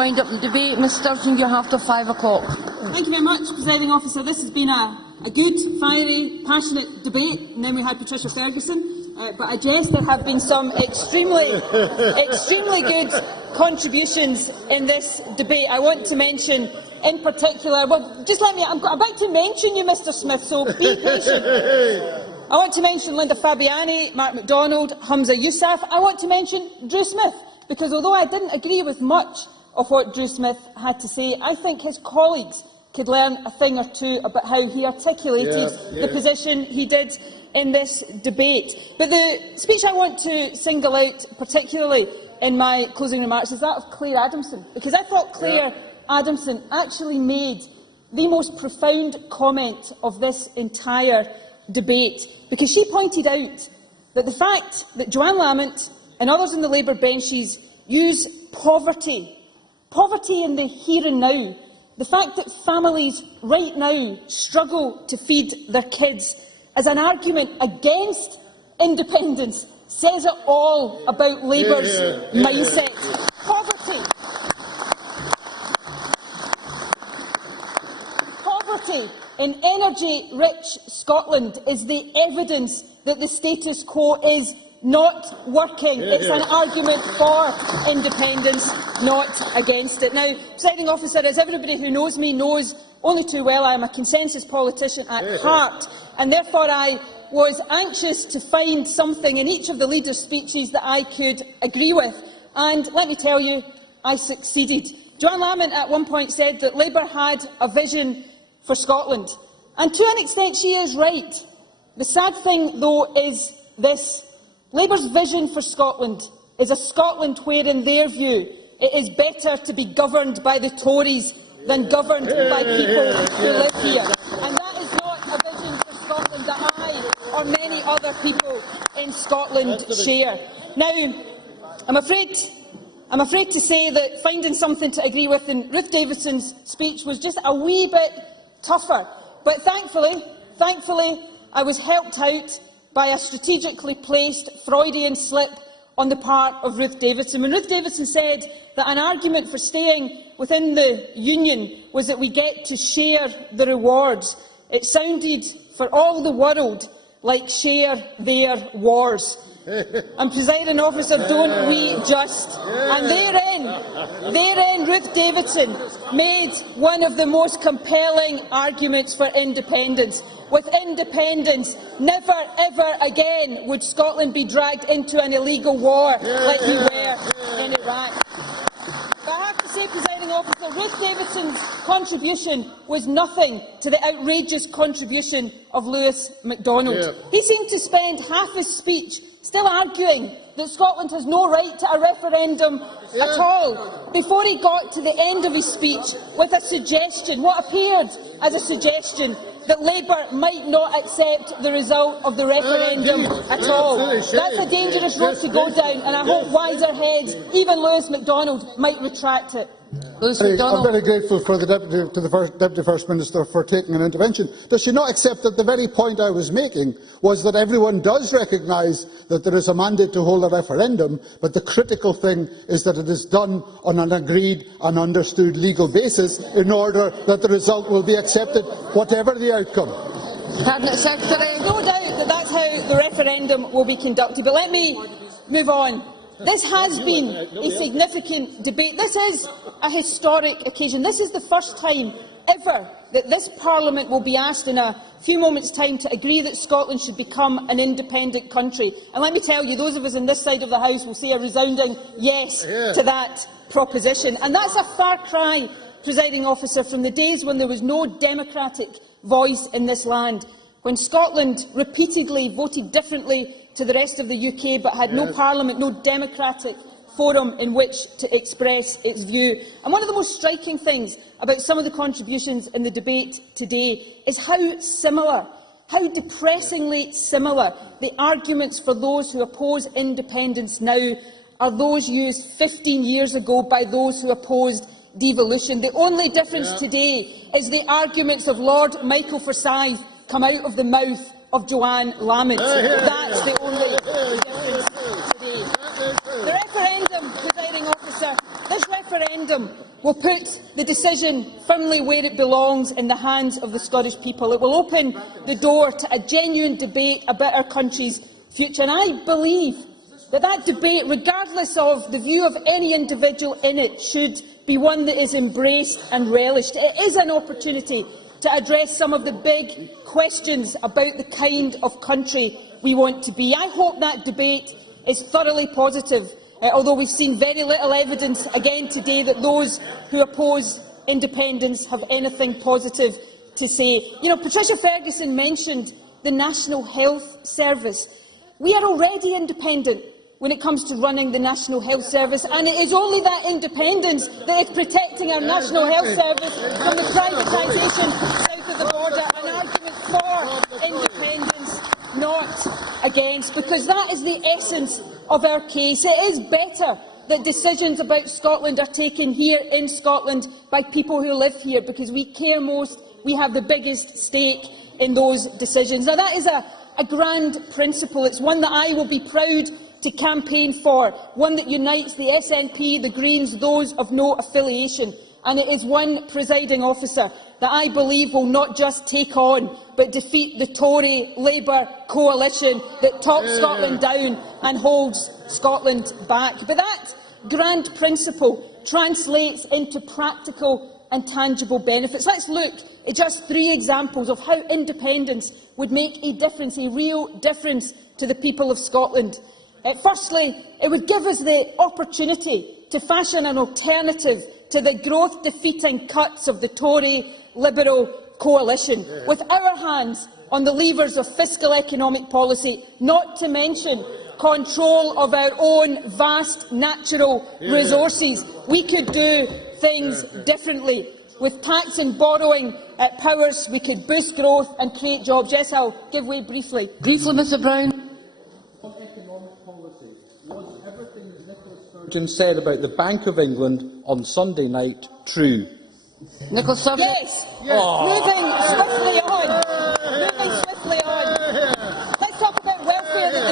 wind up the debate. Ms Sturgeon, you have till 5 o'clock. Thank you very much, Presiding Officer. This has been a good, fiery, passionate debate, and then we had Patricia Ferguson. But I jest there have been some extremely good contributions in this debate. I want to mention, in particular, well, just let me. I'm about to mention you, Mr. Smith, so be patient. I want to mention Linda Fabiani, Mark MacDonald, Humza Yousaf. I want to mention Drew Smith, because although I didn't agree with much of what Drew Smith had to say, I think his colleagues could learn a thing or two about how he articulated the position he did in this debate. But the speech I want to single out particularly in my closing remarks is that of Claire Adamson, because I thought Claire Adamson actually made the most profound comment of this entire debate, because she pointed out that the fact that Joanne Lamont and others in the Labour benches use poverty in the here and now, the fact that families right now struggle to feed their kids as an argument against independence says it all about Labour's mindset. Poverty in energy-rich Scotland is the evidence that the status quo is not working. It's an argument for independence, not against it. Now, Presiding Officer, as everybody who knows me knows only too well, I am a consensus politician at heart, and therefore I was anxious to find something in each of the leaders' speeches that I could agree with. And let me tell you, I succeeded. Joanne Lamont at one point said that Labour had a vision for Scotland, and to an extent she is right. The sad thing, though, is this. Labour's vision for Scotland is a Scotland where, in their view, it is better to be governed by the Tories than governed by people who live here. And that is not a vision for Scotland that I or many other people in Scotland share. Now, I'm afraid to say that finding something to agree with in Ruth Davidson's speech was just a wee bit tougher. But thankfully, I was helped out by a strategically placed Freudian slip on the part of Ruth Davidson. When Ruth Davidson said that an argument for staying within the Union was that we get to share the rewards, it sounded for all the world like share their wars. And, Presiding Officer, don't we just? And therein Ruth Davidson made one of the most compelling arguments for independence. With independence, never ever again would Scotland be dragged into an illegal war like we were in Iraq. But I have to say, Presiding Officer, Ruth Davidson's contribution was nothing to the outrageous contribution of Lewis MacDonald. He seemed to spend half his speech still arguing that Scotland has no right to a referendum at all, before he got to the end of his speech with a suggestion, what appeared as a suggestion, that Labour might not accept the result of the referendum at all. That's a dangerous road to go down, and I hope wiser heads, even Lewis MacDonald, might retract it. I'm very grateful to the Deputy First Minister for taking an intervention. Does she not accept that the very point I was making was that everyone does recognise that there is a mandate to hold a referendum, but the critical thing is that it is done on an agreed and understood legal basis in order that the result will be accepted, whatever the outcome? Cabinet Secretary. No doubt that that's how the referendum will be conducted, but let me move on. This has been a significant debate. This is a historic occasion. This is the first time ever that this Parliament will be asked in a few moments' time to agree that Scotland should become an independent country. And let me tell you, those of us on this side of the House will say a resounding yes to that proposition. And that's a far cry, Presiding Officer, from the days when there was no democratic voice in this land, when Scotland repeatedly voted differently to the rest of the UK but had no parliament, no democratic forum in which to express its view. And one of the most striking things about some of the contributions in the debate today is how similar, how depressingly similar, the arguments for those who oppose independence now are those used 15 years ago by those who opposed devolution. The only difference today is the arguments of Lord Michael Forsyth come out of the mouth of Joanne Lamont. That's the only difference today. The referendum, Presiding Officer, this referendum referendum will put the decision firmly where it belongs, in the hands of the Scottish people. It will open the door to a genuine debate about our country's future. And I believe that that debate, regardless of the view of any individual in it, should be one that is embraced and relished. It is an opportunity to address some of the big questions about the kind of country we want to be. I hope that debate is thoroughly positive, although we've seen very little evidence again today that those who oppose independence have anything positive to say. Patricia Ferguson mentioned the National Health Service. We are already independent when it comes to running the National Health Service, and it is only that independence that is protecting our National Health Service from the privatisation south of the border. An argument for independence, not against, because that is the essence of our case. It is better that decisions about Scotland are taken here in Scotland by people who live here, because we care most, we have the biggest stake in those decisions. Now, that is a grand principle. It's one that I will be proud to campaign for, one that unites the SNP, the Greens, those of no affiliation. And it is one, presiding officer, that I believe will not just take on but defeat the Tory-Labour coalition that talks Scotland down and holds Scotland back. But that grand principle translates into practical and tangible benefits. Let's look at just 3 examples of how independence would make a difference, a real difference to the people of Scotland. Firstly, it would give us the opportunity to fashion an alternative to the growth-defeating cuts of the Tory-Liberal coalition, with our hands on the levers of fiscal economic policy, not to mention control of our own vast natural resources. We could do things differently. With tax and borrowing powers, we could boost growth and create jobs. Yes, I'll give way briefly. Briefly, Mr Brown. Economic policy. Was everything that Nicola Sturgeon said about the Bank of England on Sunday night true? Nicola Sturgeon. Yes. Moving swiftly on. Let's talk about welfare that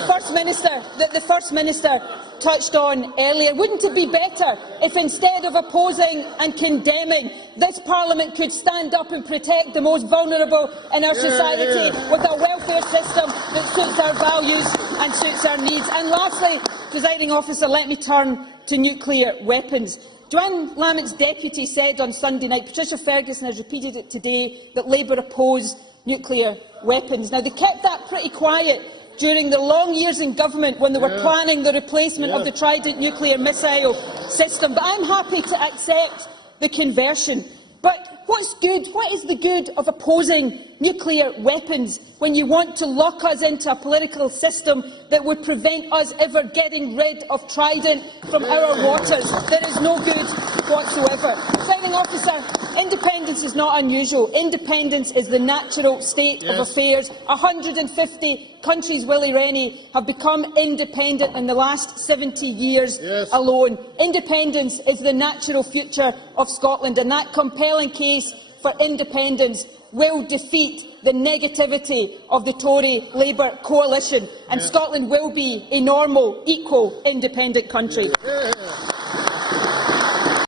the First Minister touched on earlier. Wouldn't it be better if, instead of opposing and condemning, this Parliament could stand up and protect the most vulnerable in our society with a welfare system that suits our values and suits our needs? And lastly, presiding officer, let me turn to nuclear weapons. Joanne Lammott's deputy said on Sunday night, Patricia Ferguson has repeated it today, that Labour oppose nuclear weapons. Now, they kept that pretty quiet during the long years in government when they were planning the replacement of the Trident nuclear missile system, but I'm happy to accept the conversion. But what's good? What is the good of opposing nuclear weapons when you want to lock us into a political system that would prevent us ever getting rid of Trident from our waters? There is no good whatsoever. Presiding officer, independence is not unusual. Independence is the natural state of affairs. 150 countries, Willie Rennie, have become independent in the last 70 years alone. Independence is the natural future of Scotland, and that compelling case for independence will defeat the negativity of the Tory-Labour coalition, and Scotland will be a normal, equal, independent country.